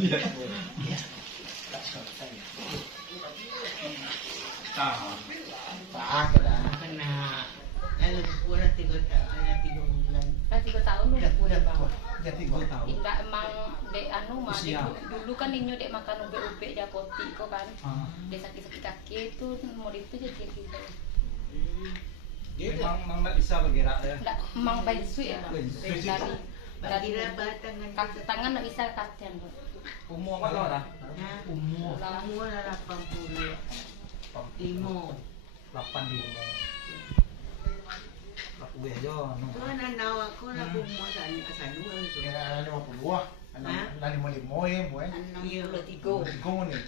lihat. Tak kena. Lalu pulang 3 bulan. Kan 3 tahun udah punya bang. Ya 3 tahun. Tidak emang dek anu mah Usia. dulu kan Ninyo dek makan ube-ube di apotik kok kan. Ah. Dek sakit-sakit kaki itu mau itu jadi gitu. Memang nggak bisa bergerak ya. Enggak emang bensu ya bang. Bagi Dari apa tangan kaki tangan enggak bisa kasihan. Umur apa lah? Nah, Umur umur 80. 5. 85. Aku aja. Tu anak aku nak umur sana tu. Kira 50 ah. Anak 55 ya, Bu. 63. Nih.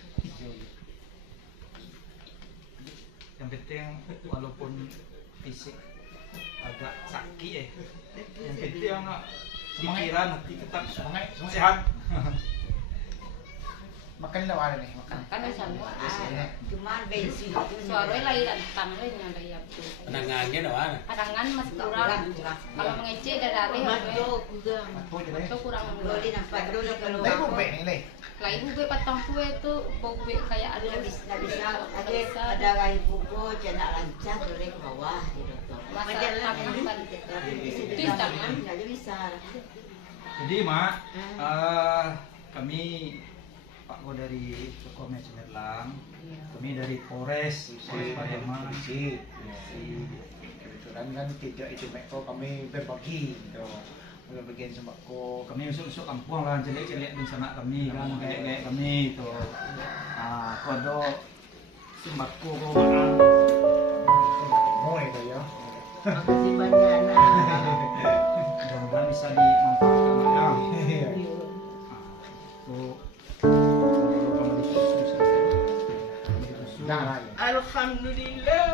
Yang penting walaupun fisik agak sakit yang penting pikiran hati tetap sehat. Makan dah ada nih, makan. Kan sama. Cuma bensin Suaranya lagi datang lagi yang lagi apa. Penangannya dah mana? Kadangan masih kurang. Kalau mengecek dari Mato juga. Matu aja deh. itu kurang Boleh nampak dulu kalau Lagi bubek nih, Le. lain gue patang kue itu bau gue kayak ada Nggak bisa ada lagi buku jangan lancar boleh ke bawah gitu. Masa tangan kan itu tangan Nggak bisa. Jadi mak, kami Pak Go dari Tokoh Cemerlang, kami dari Polres Pariaman. Kebetulan kan tidak itu Meko kami berbagi gitu. Bagian sembako Kami usuk-usuk kampung lah, jelek-jelek di sana kami kan, kayak kami itu. Kodo sembako kau makan. mau itu ya. Makasih banyak nak. Mudah-mudahan bisa dimanfaatkan ya. Tuh, kalau disusu, Nah, ya. Alhamdulillah.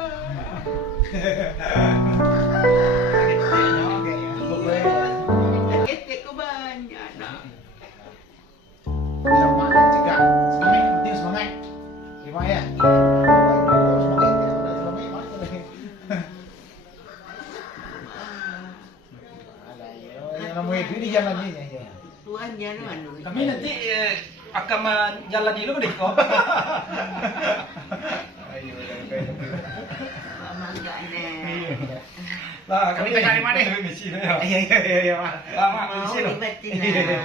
Oke ya. Ketek ko banyak nak. Semangat juga. Semangat, penting semangat. Gimana ya? Semangat, tidak ada semangat, mana? Alah, yang namanya itu di jalan ini ya. Tuhan jangan anu. kami nanti akan menjalani dulu deh kok. Ayo, Mama enggak nih. Lah, Kami tengah di mana? Misi ya. iya, Mak. Lama Mau misi loh. libatin lah.